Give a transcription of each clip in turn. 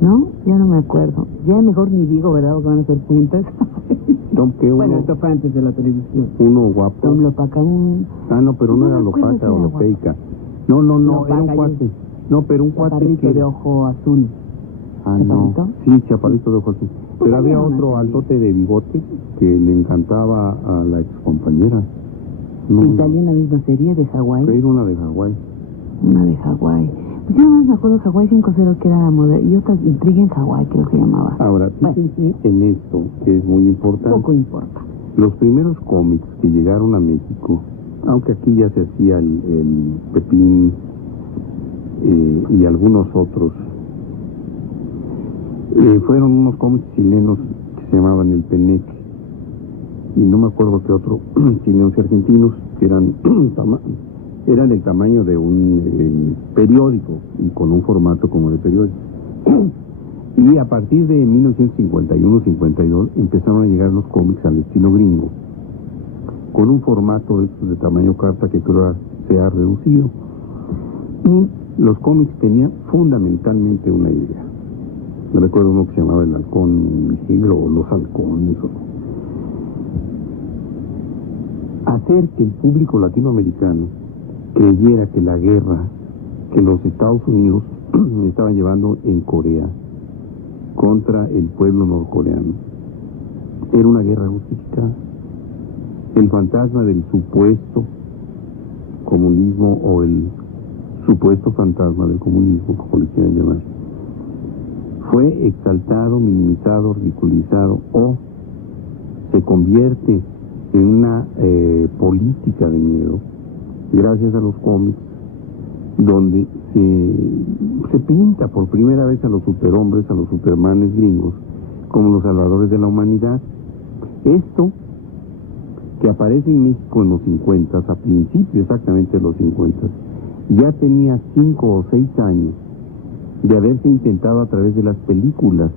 ¿No? Ya no me acuerdo. Ya mejor ni digo, ¿verdad? Porque van a ser cuentas. Tom, que uno... Bueno, esto fue antes de la televisión. Uno guapo. Tom Lopacaún. No, pero no era me acuerdo Lopaca si o era Lopeica. No, era un cuate. No, pero un cuate Chaparrito que... de ojo azul. ¿Chaparrito? No. Sí, chaparrito de ojo azul. Pero había otro altote de bigote que le encantaba a la excompañera. No, ¿y salía en la misma serie de Hawái? Era una de Hawái. Una de Hawái. Pues yo no me acuerdo de Hawái 5-0 que era y otra Intriga en Hawái creo que se llamaba. Ahora, fíjense en esto, que es muy importante. Poco importa. Los primeros cómics que llegaron a México, aunque aquí ya se hacía el Pepín y algunos otros, fueron unos cómics chilenos que se llamaban El Peneque. Y no me acuerdo qué otro, chilenos y argentinos, que eran del tamaño de un periódico y con un formato como de periódico. Y a partir de 1951-52 empezaron a llegar los cómics al estilo gringo, con un formato de tamaño carta que creo se ha reducido. Y los cómics tenían fundamentalmente una idea. No recuerdo uno que se llamaba El Halcón Negro o Los Halcones. Hacer que el público latinoamericano creyera que la guerra que los Estados Unidos estaban llevando en Corea contra el pueblo norcoreano era una guerra justificada. El fantasma del supuesto comunismo o el supuesto fantasma del comunismo, como le quieran llamar, fue exaltado, minimizado, ridiculizado o se convierte en una política de miedo gracias a los cómics, donde se pinta por primera vez a los superhombres, a los supermanes gringos, como los salvadores de la humanidad. Esto, que aparece en México en los 50, a principios exactamente de los 50, ya tenía 5 o 6 años de haberse intentado a través de las películas.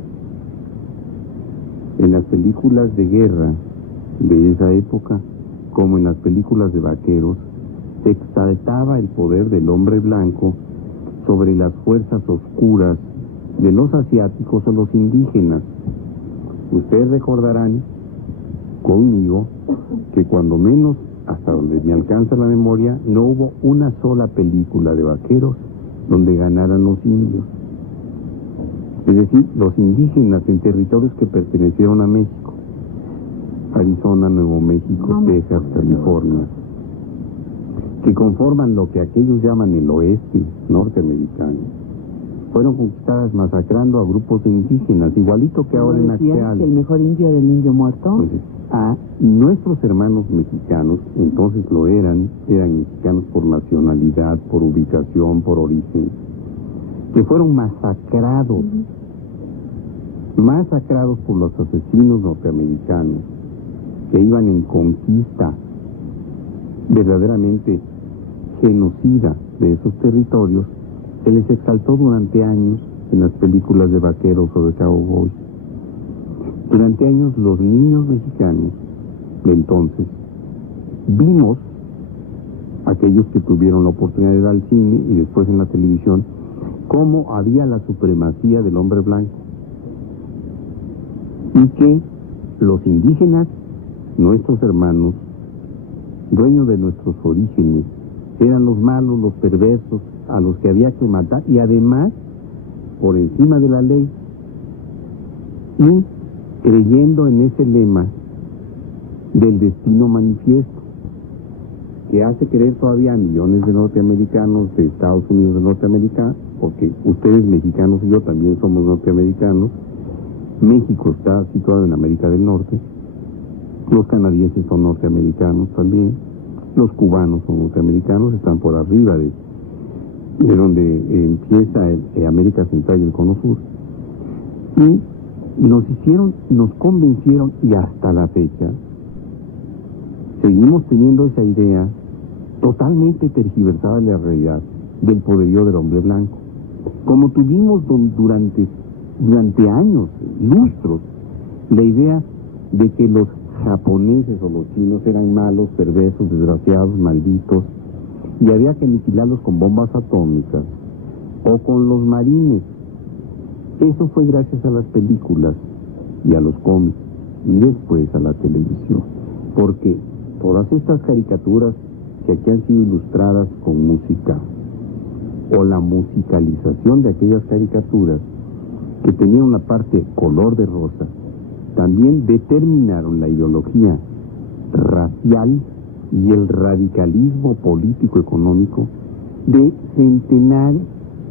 En las películas de guerra de esa época, como en las películas de vaqueros, se exaltaba el poder del hombre blanco sobre las fuerzas oscuras de los asiáticos o los indígenas. Ustedes recordarán conmigo que cuando menos, hasta donde me alcanza la memoria, no hubo una sola película de vaqueros donde ganaran los indios. Es decir, los indígenas en territorios que pertenecieron a México: Arizona, Nuevo México, Texas, California, que conforman lo que aquellos llaman el oeste norteamericano, fueron conquistadas masacrando a grupos de indígenas, igualito que ahora en Axel. Que el mejor indio era el indio muerto. Pues, a nuestros hermanos mexicanos, entonces lo eran mexicanos por nacionalidad, por ubicación, por origen, que fueron masacrados por los asesinos norteamericanos, que iban en conquista verdaderamente genocida de esos territorios. Se les exaltó durante años en las películas de vaqueros o de cowboys. Durante años los niños mexicanos de entonces vimos, aquellos que tuvieron la oportunidad de ir al cine y después en la televisión, cómo había la supremacía del hombre blanco y que los indígenas, nuestros hermanos, dueños de nuestros orígenes, eran los malos, los perversos, a los que había que matar, y además por encima de la ley. Y creyendo en ese lema del destino manifiesto, que hace creer todavía a millones de norteamericanos, de Estados Unidos de Norteamérica, porque ustedes mexicanos y yo también somos norteamericanos. México está situado en América del Norte, los canadienses son norteamericanos también, los cubanos son norteamericanos, están por arriba de donde empieza América Central y el Cono Sur. Y nos convencieron, y hasta la fecha seguimos teniendo esa idea totalmente tergiversada de la realidad del poderío del hombre blanco, como tuvimos durante años, lustros, la idea de que los japoneses o los chinos eran malos, perversos, desgraciados, malditos, y había que aniquilarlos con bombas atómicas, o con los marines, Eso fue gracias a las películas y a los cómics y después a la televisión, porque todas estas caricaturas que aquí han sido ilustradas con música o la musicalización de aquellas caricaturas que tenían una parte color de rosa, también determinaron la ideología racial y el radicalismo político-económico de centenares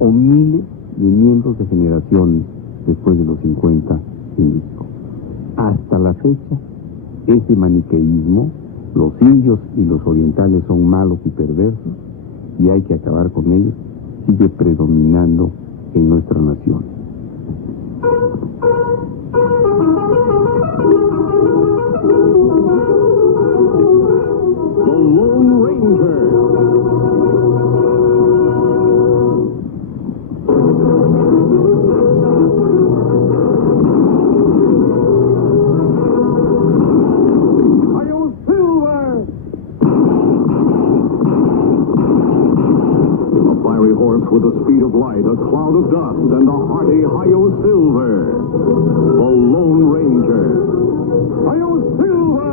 o miles de miembros de generaciones después de los 50 en México. Hasta la fecha, ese maniqueísmo, los indios y los orientales son malos y perversos y hay que acabar con ellos, sigue predominando en nuestra nación. The Lone Ranger. Hi-Yo Silver! A fiery horse with the speed of light, a cloud of dust, and a hearty Hi-Yo Silver. The Lone Ranger. Hi-Yo Silver!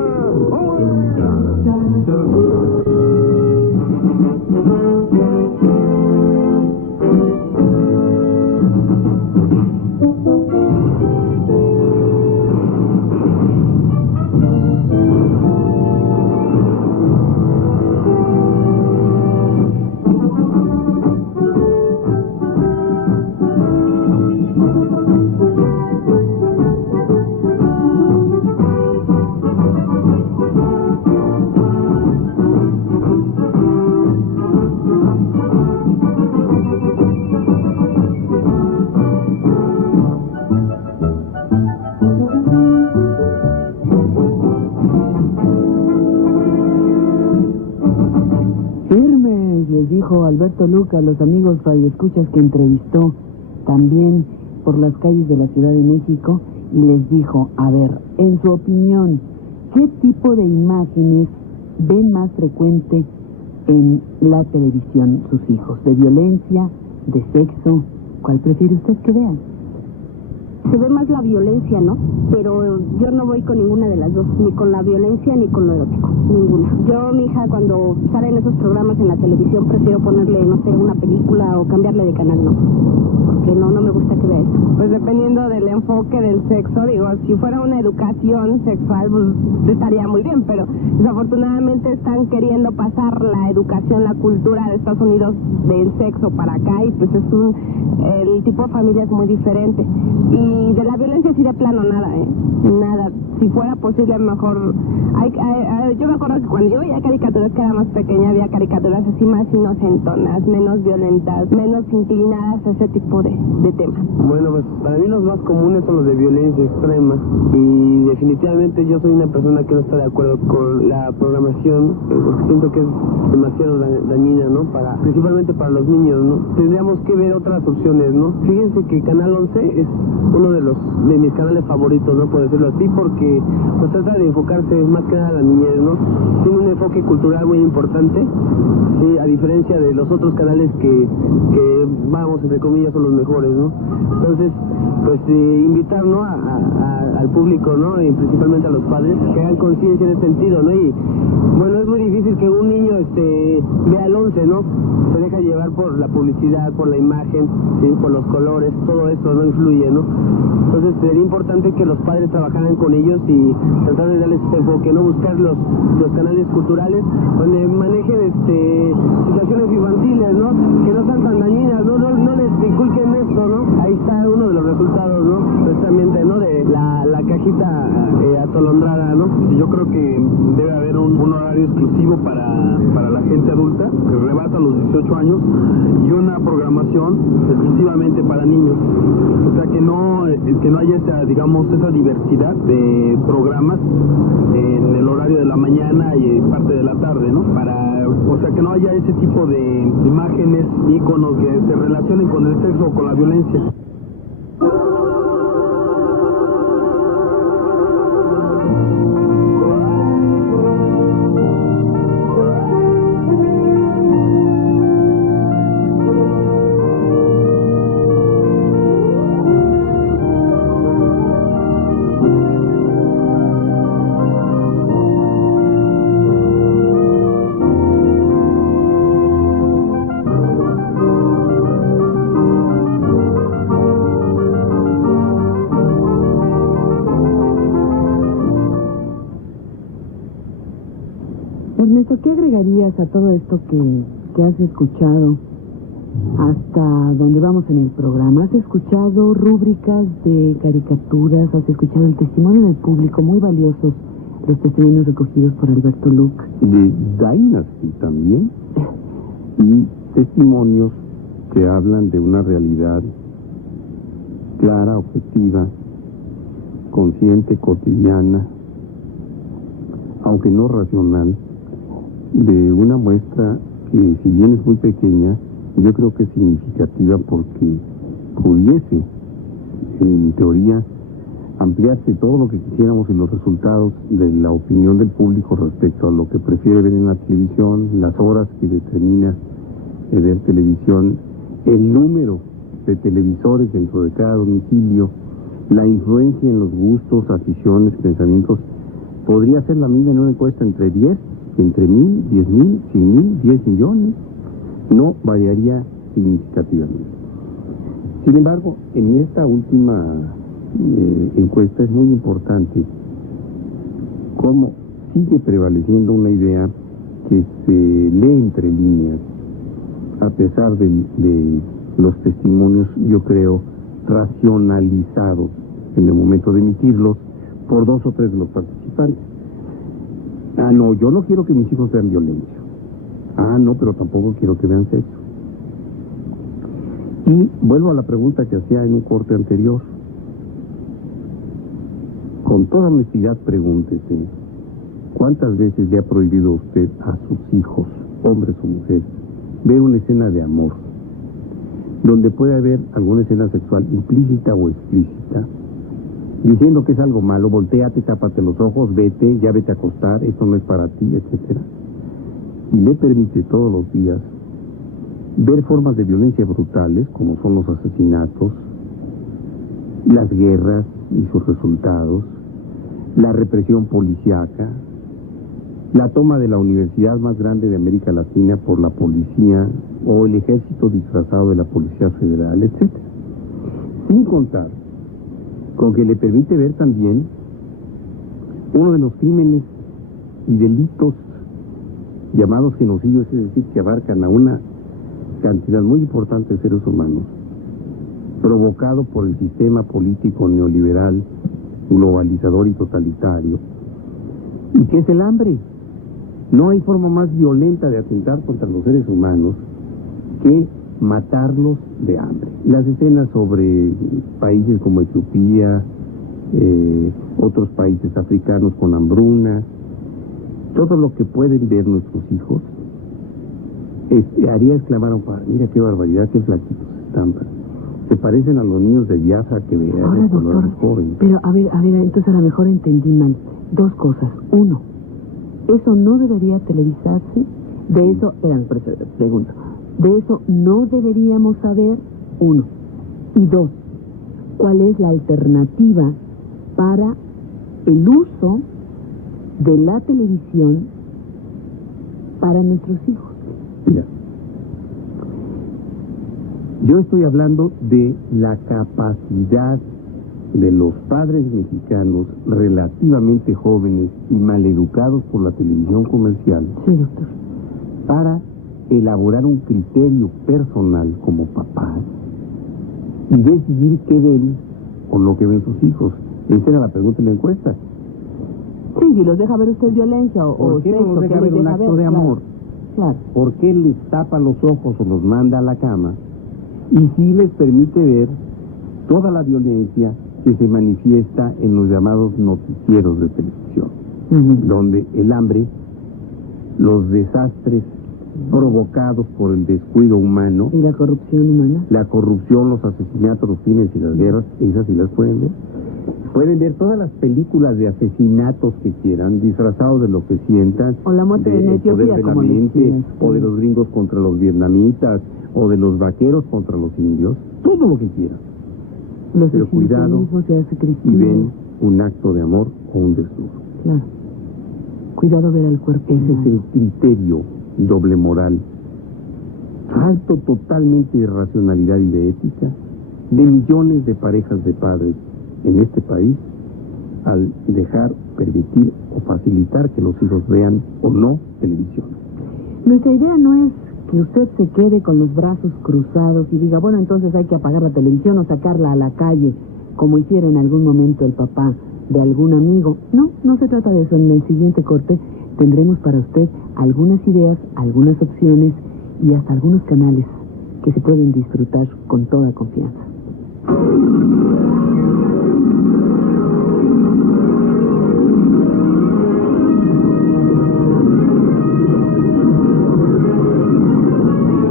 Les dijo Alberto Luca a los amigos radioescuchas que entrevistó también por las calles de la Ciudad de México y les dijo, a ver, en su opinión, ¿qué tipo de imágenes ven más frecuente en la televisión sus hijos? ¿De violencia? ¿De sexo? ¿Cuál prefiere usted que vean? Se ve más la violencia, ¿no? Pero yo no voy con ninguna de las dos, ni con la violencia ni con lo erótico, ninguna. Yo, mi hija, cuando salen esos programas en la televisión, prefiero ponerle, no sé, una película o cambiarle de canal, no. Porque no me gusta que vea eso. Pues dependiendo del enfoque del sexo, digo, si fuera una educación sexual, pues estaría muy bien, pero desafortunadamente están queriendo pasar la educación, la cultura de Estados Unidos del sexo para acá y pues el tipo de familia es muy diferente. Y de la violencia sí de plano nada, nada. Si fuera posible mejor... yo me acuerdo que cuando yo veía caricaturas que era más pequeña, había caricaturas así más inocentonas, menos violentas, menos inclinadas a ese tipo de temas. Bueno, pues para mí los más comunes son los de violencia extrema y definitivamente yo soy una persona que no está de acuerdo con la programación porque siento que es demasiado dañina, ¿no? Principalmente para los niños, ¿no? Tendríamos que ver otras opciones, ¿no? Fíjense que Canal 11 es uno de mis canales favoritos, ¿no? Por decirlo así, porque pues trata de enfocarse más que nada a la niñez, ¿no? Tiene un enfoque cultural muy importante, ¿sí? A diferencia de los otros canales que vamos, entre comillas, son los mejores, ¿no? Entonces, pues invitar, ¿no? Al público, ¿no? Y principalmente a los padres, que hagan conciencia en ese sentido, ¿no? Y bueno, es muy difícil que un niño vea el 11, ¿no? Se deja llevar por la publicidad, por la imagen, ¿sí? Por los colores, todo eso no influye, ¿no? Entonces sería importante que los padres trabajaran con ellos y tratar de darles ese enfoque, no buscar los canales culturales donde manejen situaciones infantiles, ¿no? Que no sean tan dañinas, no les inculquen esto, ¿no? Ahí está uno de los resultados, ¿no? Precisamente, ¿no? De la cajita atolondrada, ¿no? Yo creo que debe haber un horario exclusivo para la gente adulta que rebasa los 18 años y una programación exclusivamente para niños. O sea, que no haya esa diversidad de programas en el horario de la mañana y parte de la tarde, ¿no? O sea, que no haya ese tipo de imágenes, íconos que se relacionen con el sexo o con la violencia. Ernesto, ¿qué agregarías a todo esto que has escuchado hasta donde vamos en el programa? ¿Has escuchado rúbricas de caricaturas? ¿Has escuchado el testimonio del público? Muy valiosos los testimonios recogidos por Alberto Luque. De Dynasty también. Y testimonios que hablan de una realidad clara, objetiva, consciente, cotidiana, aunque no racional, de una muestra que, si bien es muy pequeña, yo creo que es significativa porque pudiese, en teoría, ampliarse todo lo que quisiéramos en los resultados de la opinión del público respecto a lo que prefiere ver en la televisión, las horas que determina ver televisión, el número de televisores dentro de cada domicilio, la influencia en los gustos, aficiones, pensamientos. Podría ser la misma en una encuesta entre 10, entre 1,000, 10,000, 100,000, 10 millones. No variaría significativamente. Sin embargo, en esta última encuesta es muy importante cómo sigue prevaleciendo una idea que se lee entre líneas, a pesar de los testimonios, yo creo, racionalizados en el momento de emitirlos por 2 o 3 de los participantes. Ah, no, yo no quiero que mis hijos vean violencia. Ah, no, pero tampoco quiero que vean sexo. Y vuelvo a la pregunta que hacía en un corte anterior. Con toda honestidad, pregúntese, ¿cuántas veces le ha prohibido usted a sus hijos, hombres o mujeres, ver una escena de amor, donde puede haber alguna escena sexual implícita o explícita, diciendo que es algo malo, voltéate, tápate los ojos, vete, ya vete a acostar, esto no es para ti, etcétera? Y le permite todos los días ver formas de violencia brutales, como son los asesinatos, las guerras y sus resultados, la represión policíaca, la toma de la universidad más grande de América Latina por la policía o el ejército disfrazado de la Policía Federal, etc. Sin contar con que le permite ver también uno de los crímenes y delitos llamados genocidios, es decir, que abarcan a una cantidad muy importante de seres humanos, provocado por el sistema político neoliberal, globalizador y totalitario, y que es el hambre. No hay forma más violenta de atentar contra los seres humanos que matarlos de hambre. Las escenas sobre países como Etiopía, otros países africanos con hambruna, todo lo que pueden ver nuestros hijos, haría exclamar a un padre: mira qué barbaridad, qué flaquitos están. Se parecen a los niños de Biafra que veían cuando eran jóvenes. Pero a ver, entonces a lo mejor entendí mal. 2 cosas. 1, eso no debería televisarse. De eso, pregunto, de eso no deberíamos saber. 1. Y 2, ¿cuál es la alternativa para el uso de la televisión para nuestros hijos? Mira, yo estoy hablando de la capacidad de los padres mexicanos relativamente jóvenes y maleducados por la televisión comercial, sí, doctor, para elaborar un criterio personal como papás y decidir qué ven con lo que ven sus hijos. Esa era la pregunta en la encuesta. Sí, si los deja ver usted violencia o ¿Por qué sexo, no los deja ver un acto de amor? Claro. ¿Por qué les tapa los ojos o los manda a la cama? Y sí les permite ver toda la violencia que se manifiesta en los llamados noticieros de televisión, donde el hambre, los desastres provocados por el descuido humano y la corrupción humana, la corrupción, los asesinatos, los crímenes y las guerras, esas sí las pueden ver. Pueden ver todas las películas de asesinatos que quieran, disfrazados de lo que sientan, o la muerte de Etiopía, poder de la como mente, o de los gringos contra los vietnamitas, o de los vaqueros contra los indios, todo lo que quieran. Pero cuidado, y ven un acto de amor o un desnudo. Claro. Cuidado ver al cuerpo. Ese es el criterio doble moral, falto totalmente de racionalidad y de ética, de millones de parejas de padres en este país, al dejar, permitir o facilitar que los hijos vean o no televisión. Nuestra idea no es que usted se quede con los brazos cruzados y diga, bueno, entonces hay que apagar la televisión o sacarla a la calle, como hiciera en algún momento el papá de algún amigo. No, no se trata de eso. En el siguiente corte tendremos para usted algunas ideas, algunas opciones y hasta algunos canales que se pueden disfrutar con toda confianza.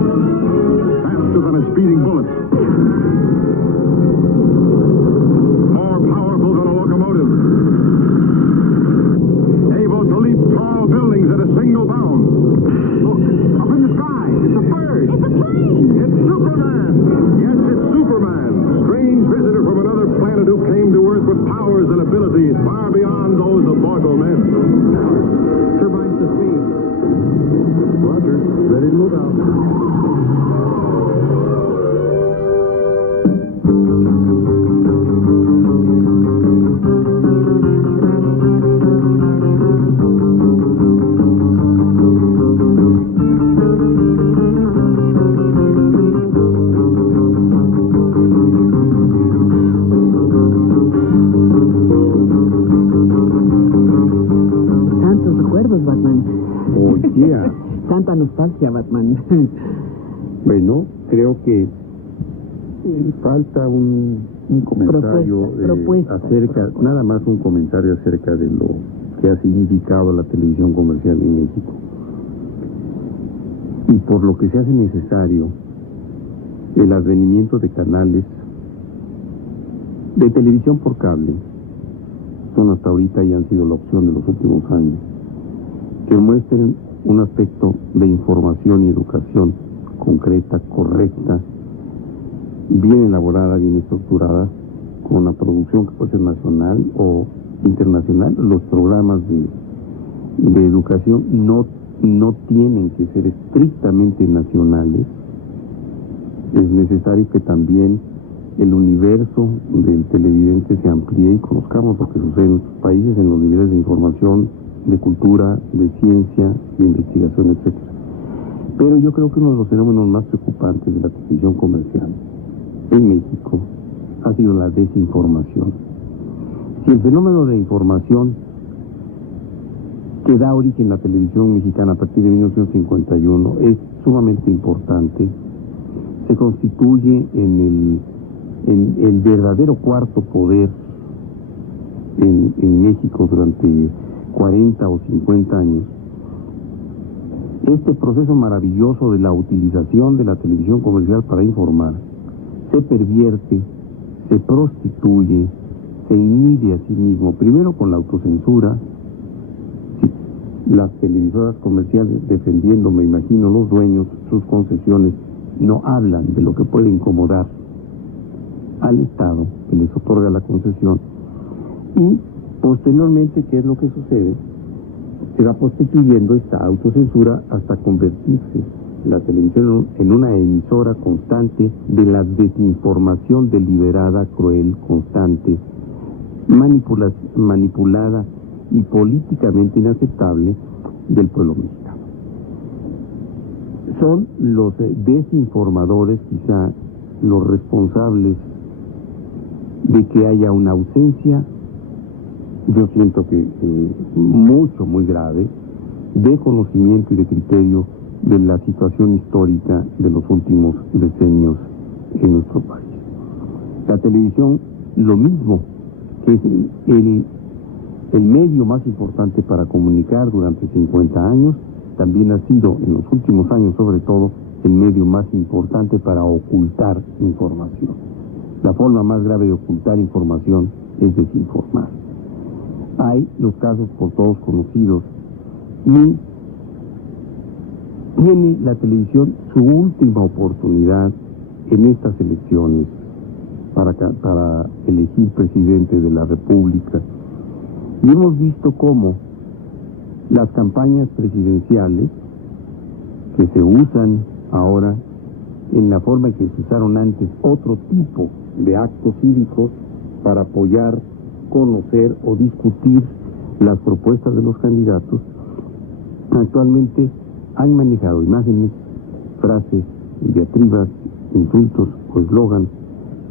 Faster than a speeding bullet. More powerful than a locomotive. Able to leap tall buildings at a single bound. Look, up in the sky. It's a bird. It's a plane. It's Superman. Yes, it's Superman. Strange visitor from another planet who came to Earth with powers and abilities far beyond those of mortal men. Turbines to speed. Roger. Ready to move out. Tantos recuerdos, Batman. Oye, Tanta nostalgia, Batman. bueno, creo que falta un comentario Propuesta. acerca, nada más un comentario acerca de lo que ha significado la televisión comercial en México. Y por lo que se hace necesario el advenimiento de canales de televisión por cable, son hasta ahorita y han sido la opción de los últimos años, que muestren un aspecto de información y educación concreta, correcta, bien elaborada, bien estructurada, con una producción que puede ser nacional o internacional. Los programas de educación no tienen que ser estrictamente nacionales. Es necesario que también el universo del televidente se amplíe y conozcamos lo que sucede en nuestros países en los niveles de información, de cultura, de ciencia, de investigación, etc. Pero yo creo que uno de los fenómenos más preocupantes de la televisión comercial en México ha sido la desinformación. Si el fenómeno de información que da origen a la televisión mexicana a partir de 1951 es sumamente importante, se constituye en el verdadero cuarto poder en México durante 40 o 50 años. Este proceso maravilloso de la utilización de la televisión comercial para informar se pervierte, se prostituye, se inhibe a sí mismo, primero con la autocensura. Las televisoras comerciales, defendiendo, me imagino, los dueños, sus concesiones, no hablan de lo que puede incomodar al Estado que les otorga la concesión. Y posteriormente, ¿qué es lo que sucede? Se va constituyendo esta autocensura hasta convertirse la televisión en una emisora constante de la desinformación deliberada, cruel, constante, manipulada y políticamente inaceptable del pueblo mexicano. Son los desinformadores quizá los responsables de que haya una ausencia, yo siento que muy grave, de conocimiento y de criterio de la situación histórica de los últimos decenios en nuestro país. La televisión, lo mismo, que es el medio más importante para comunicar durante 50 años, también ha sido, en los últimos años sobre todo, el medio más importante para ocultar información. La forma más grave de ocultar información es desinformar. Hay los casos por todos conocidos y tiene la televisión su última oportunidad en estas elecciones para elegir presidente de la República. Y hemos visto cómo las campañas presidenciales que se usan ahora en la forma en que se usaron antes otro tipo de actos cívicos para apoyar conocer o discutir las propuestas de los candidatos, actualmente han manejado imágenes, frases, diatribas, insultos o eslogan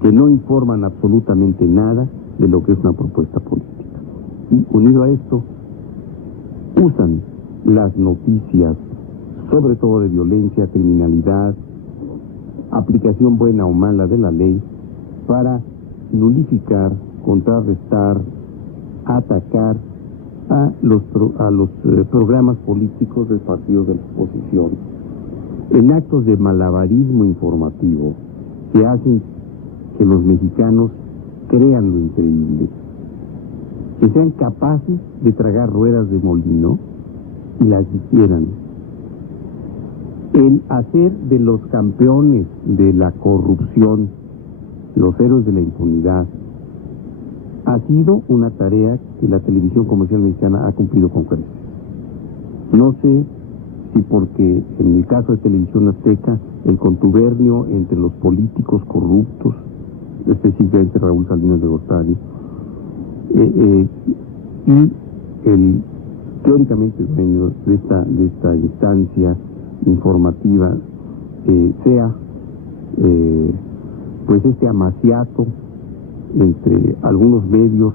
que no informan absolutamente nada de lo que es una propuesta política. Y unido a esto, usan las noticias, sobre todo de violencia, criminalidad, aplicación buena o mala de la ley, para nulificar, contrarrestar, atacar a los programas políticos del partido de la oposición, en actos de malabarismo informativo que hacen que los mexicanos crean lo increíble, que sean capaces de tragar ruedas de molino y las quisieran. El hacer de los campeones de la corrupción los héroes de la impunidad ha sido una tarea que la televisión comercial mexicana ha cumplido con creces. No sé si porque en el caso de Televisión Azteca el contubernio entre los políticos corruptos, específicamente Raúl Salinas de Gortari, y el teóricamente dueño de esta instancia informativa sea pues este amaciato entre algunos medios,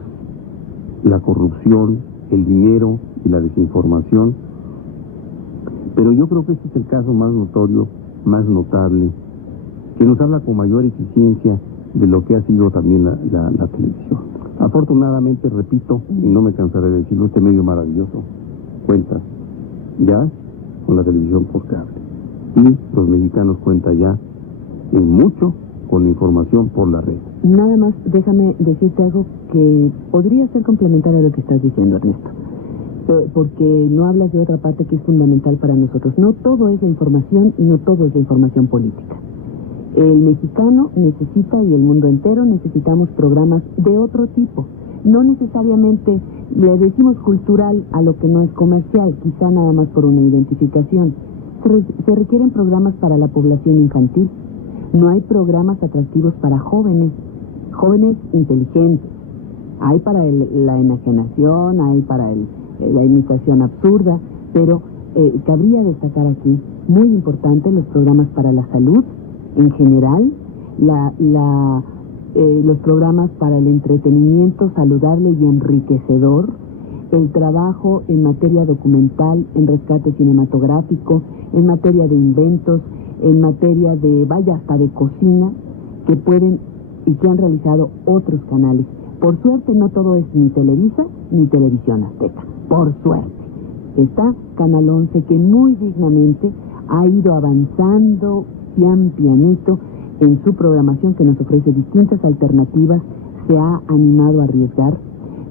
la corrupción, el dinero y la desinformación. Pero yo creo que este es el caso más notorio, más notable, que nos habla con mayor eficiencia de lo que ha sido también la televisión. Afortunadamente, repito, y no me cansaré de decirlo, este medio maravilloso cuenta ya con la televisión por cable. Y los mexicanos cuentan ya en mucho con la información por la red. Nada más, déjame decirte algo que podría ser complementario a lo que estás diciendo, Ernesto. Porque no hablas de otra parte que es fundamental para nosotros. No todo es la información y no todo es la información política. El mexicano necesita, y el mundo entero necesitamos programas de otro tipo. No necesariamente le decimos cultural a lo que no es comercial, quizá nada más por una identificación. Se requieren programas para la población infantil. No hay programas atractivos para jóvenes inteligentes. Hay para la enajenación, hay para la imitación absurda, pero cabría destacar aquí, muy importante, los programas para la salud en general, los programas para el entretenimiento saludable y enriquecedor, el trabajo en materia documental, en rescate cinematográfico, en materia de inventos, en materia de, hasta de cocina, que pueden y que han realizado otros canales. Por suerte no todo es ni Televisa ni Televisión Azteca, por suerte. Está Canal 11, que muy dignamente ha ido avanzando pianito en su programación, que nos ofrece distintas alternativas, se ha animado a arriesgar.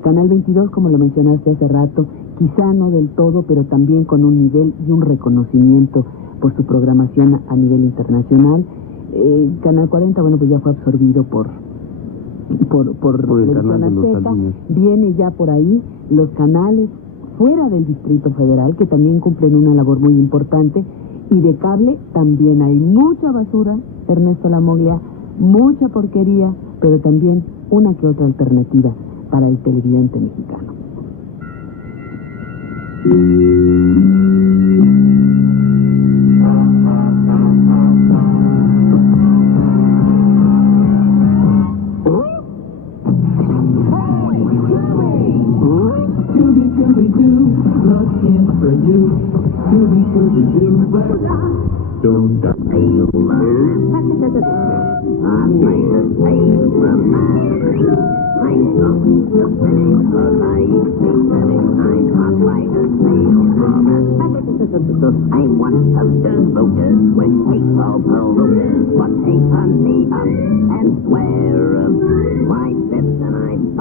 Canal 22, como lo mencionaste hace rato, quizá no del todo, pero también con un nivel y un reconocimiento por su programación a nivel internacional. Canal 40, bueno, pues ya fue absorbido por Televisión Azteca. Viene ya por ahí los canales fuera del Distrito Federal, que también cumplen una labor muy importante, y de cable también hay mucha basura, Ernesto Lamoglia, mucha porquería, pero también una que otra alternativa para el televidente mexicano.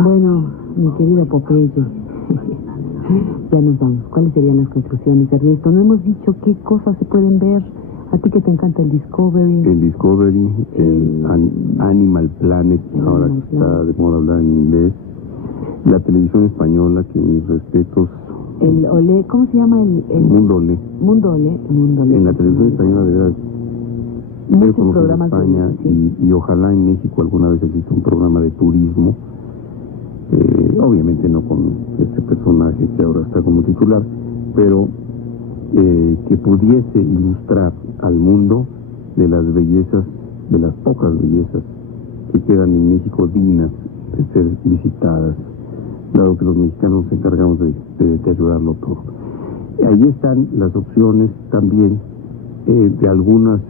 Bueno, mi querida Popeye, ya nos vamos. ¿Cuáles serían las conclusiones, Ernesto? No hemos dicho qué cosas se pueden ver. A ti que te encanta el Discovery. El Discovery, el Animal Planet, ahora que está de moda hablar en inglés. La televisión española, que mis respetos. El Olé, ¿cómo se llama el Mundo Olé? Mundo Olé. En la televisión española, de verdad, muchos programas en España, y ojalá en México alguna vez exista un programa de turismo obviamente no con este personaje que ahora está como titular, pero que pudiese ilustrar al mundo de las bellezas, de las pocas bellezas que quedan en México dignas de ser visitadas, dado que los mexicanos nos encargamos de deteriorarlo todo. Ahí están las opciones también de algunos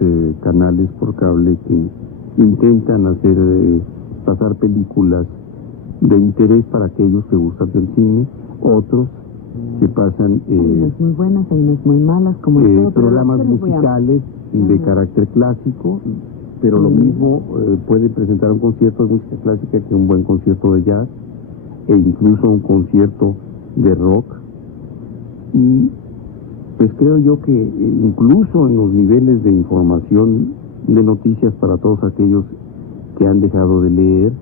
canales por cable que intentan hacer pasar películas de interés para aquellos que gustan del cine, otros que pasan Hay unas muy buenas, hay unas muy malas, como todo, programas musicales de carácter clásico, pero lo mismo puede presentar un concierto de música clásica que un buen concierto de jazz, e incluso un concierto de rock. Y pues creo yo que incluso en los niveles de información de noticias para todos aquellos que han dejado de leer,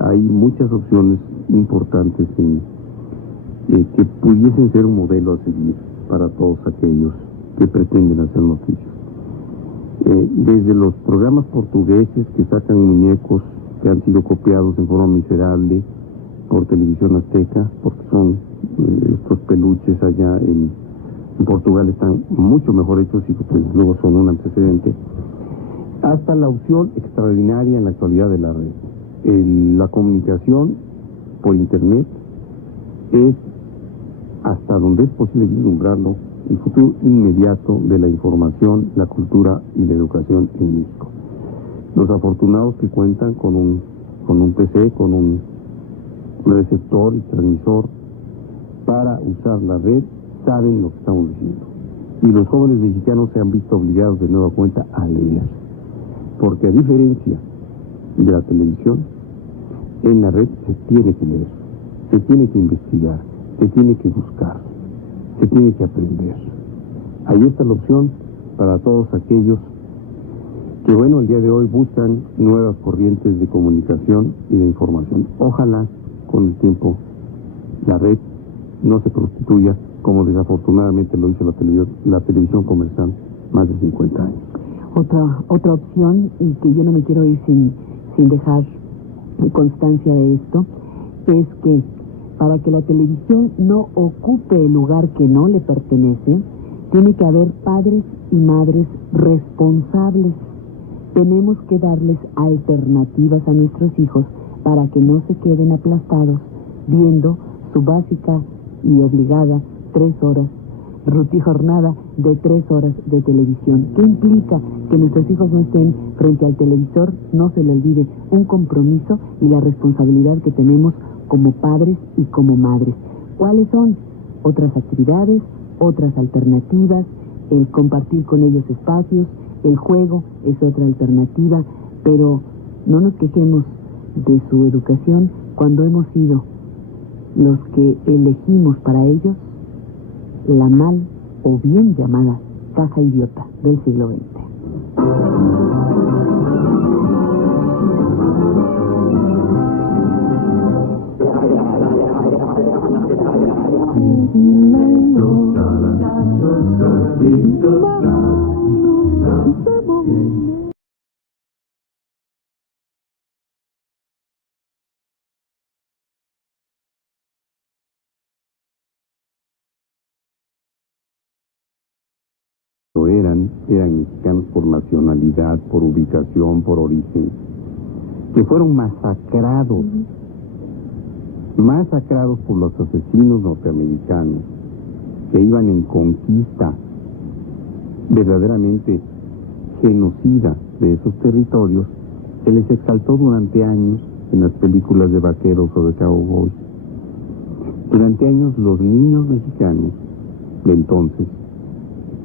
hay muchas opciones importantes que pudiesen ser un modelo a seguir para todos aquellos que pretenden hacer noticias. Desde los programas portugueses que sacan muñecos que han sido copiados en forma miserable por Televisión Azteca, porque son estos peluches allá en Portugal están mucho mejor hechos y pues luego son un antecedente, hasta la opción extraordinaria en la actualidad de la red. La comunicación por internet es, hasta donde es posible vislumbrarlo, el futuro inmediato de la información, la cultura y la educación en México. Los afortunados que cuentan con un PC, con un receptor y transmisor para usar la red, saben lo que estamos diciendo. Y los jóvenes mexicanos se han visto obligados de nueva cuenta a leer. Porque a diferencia de la televisión, en la red se tiene que leer, se tiene que investigar, se tiene que buscar, se tiene que aprender. Ahí está la opción para todos aquellos que, bueno, el día de hoy buscan nuevas corrientes de comunicación y de información. Ojalá con el tiempo la red no se prostituya como desafortunadamente lo hizo la televisión comercial más de 50 años. Otra opción, y que yo no me quiero ir sin dejar constancia de esto, es que para que la televisión no ocupe el lugar que no le pertenece, tiene que haber padres y madres responsables. Tenemos que darles alternativas a nuestros hijos para que no se queden aplastados viendo su básica y obligada 3 horas, jornada de 3 horas de televisión. ¿Qué implica? Que nuestros hijos no estén frente al televisor, no se le olvide un compromiso y la responsabilidad que tenemos como padres y como madres. ¿Cuáles son? Otras actividades, otras alternativas, el compartir con ellos espacios, el juego es otra alternativa, pero no nos quejemos de su educación cuando hemos sido los que elegimos para ellos la mal o bien llamada caja idiota del siglo XX. Eran mexicanos por nacionalidad, por ubicación, por origen, que fueron masacrados por los asesinos norteamericanos, que iban en conquista verdaderamente genocida de esos territorios. Se les exaltó durante años en las películas de vaqueros o de cowboys. Durante años los niños mexicanos de entonces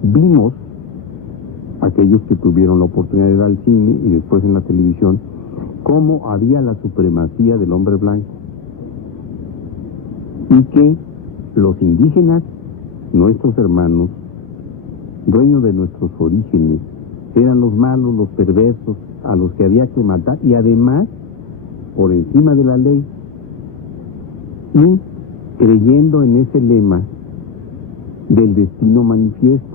vimos, aquellos que tuvieron la oportunidad de ir al cine y después en la televisión, cómo había la supremacía del hombre blanco y que los indígenas, nuestros hermanos, dueños de nuestros orígenes, eran los malos, los perversos, a los que había que matar, y además por encima de la ley, y creyendo en ese lema del destino manifiesto,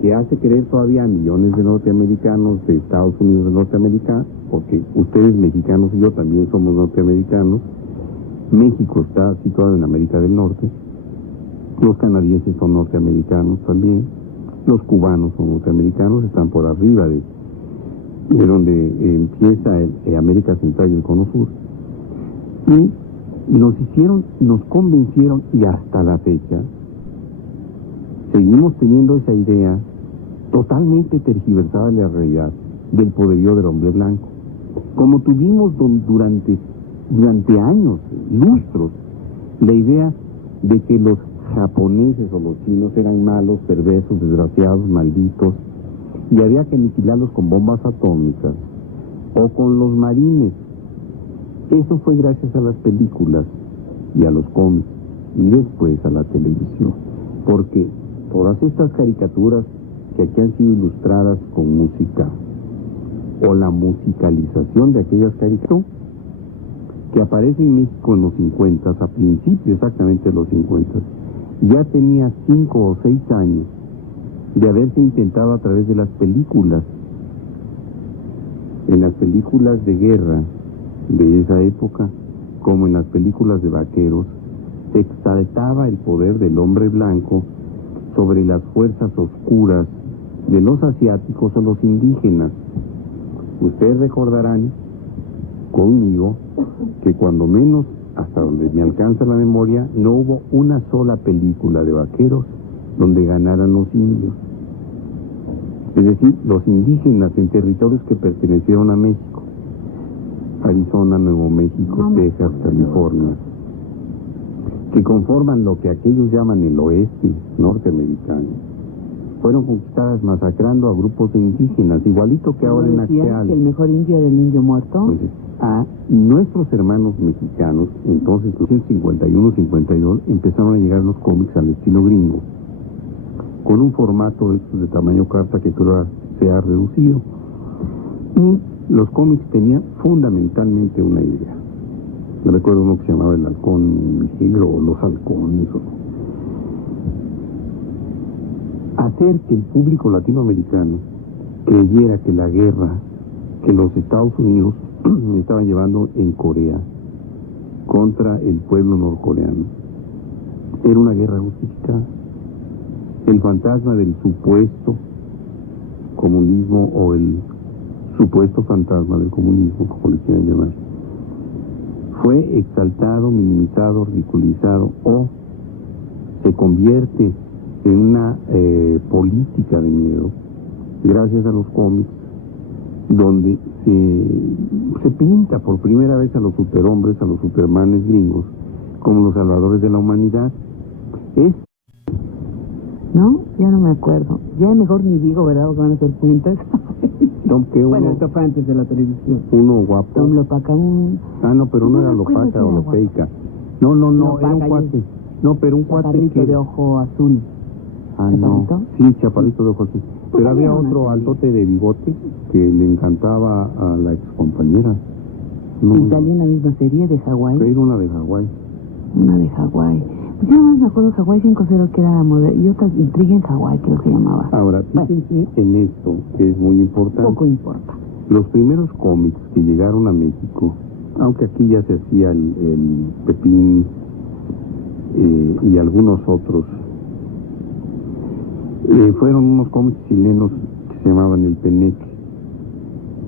que hace creer todavía a millones de norteamericanos, de Estados Unidos de Norteamérica, porque ustedes mexicanos y yo también somos norteamericanos, México está situado en América del Norte, los canadienses son norteamericanos también, los cubanos son norteamericanos, están por arriba de donde empieza América Central y el Cono Sur, y nos convencieron, y hasta la fecha seguimos teniendo esa idea totalmente tergiversada de la realidad del poderío del hombre blanco, como tuvimos durante años, lustros, la idea de que los japoneses o los chinos eran malos, perversos, desgraciados, malditos, y había que aniquilarlos con bombas atómicas o con los marines. Eso fue gracias a las películas y a los cómics y después a la televisión, porque todas estas caricaturas que aquí han sido ilustradas con música o la musicalización de aquellas caricaturas que aparecen en México en los 50, a principios exactamente de los 50, ya tenía 5 o 6 años de haberse intentado a través de las películas. En las películas de guerra de esa época, como en las películas de vaqueros, se exaltaba el poder del hombre blanco sobre las fuerzas oscuras de los asiáticos o los indígenas. Ustedes recordarán conmigo que cuando menos, hasta donde me alcanza la memoria, no hubo una sola película de vaqueros donde ganaran los indios. Es decir, los indígenas en territorios que pertenecieron a México, Arizona, Nuevo México, Texas, California, que conforman lo que aquellos llaman el oeste norteamericano, fueron conquistadas masacrando a grupos de indígenas, igualito que ahora en Axteal. Que el mejor indio era el indio muerto. Pues, a nuestros hermanos mexicanos, entonces en 1951-52, empezaron a llegar los cómics al estilo gringo, con un formato de tamaño carta que creo se ha reducido. Y los cómics tenían fundamentalmente una idea. No recuerdo uno que se llamaba El Halcón Negro o Los Halcones. Hacer que el público latinoamericano creyera que la guerra que los Estados Unidos estaban llevando en Corea contra el pueblo norcoreano era una guerra justificada. El fantasma del supuesto comunismo o el supuesto fantasma del comunismo, como le quieran llamar, fue exaltado, minimizado, ridiculizado o se convierte en una política de miedo gracias a los cómics, donde se pinta por primera vez a los superhombres, a los supermanes gringos, como los salvadores de la humanidad. ¿No? Ya no me acuerdo. Ya mejor ni digo, ¿verdad? Porque van a hacer cuentas. Bueno, esto fue antes de la televisión. Uno guapo. Tom Lopacan. No, pero no era Lopaca o Lopeica. No, era un cuate. No, pero un cuate que... de ojo azul. No. Sí, chaparrito de ojo azul. Pues pero había otro altote de bigote que le encantaba a la excompañera. ¿Y salía en la misma serie de Hawái? Era una de Hawái. Una de Hawái. Pues yo no me acuerdo, Hawái 5-0 que era y otra Intriga en Hawái, creo que llamaba. Ahora, fíjense en esto, que es muy importante. Poco importa. Los primeros cómics que llegaron a México, aunque aquí ya se hacía el Pepín y algunos otros, fueron unos cómics chilenos que se llamaban El Peneque,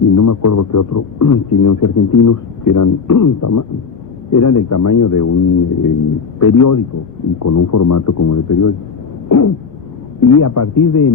y no me acuerdo qué otro, chilenos y argentinos, que eran del tamaño de un periódico y con un formato como de periódico. Y a partir de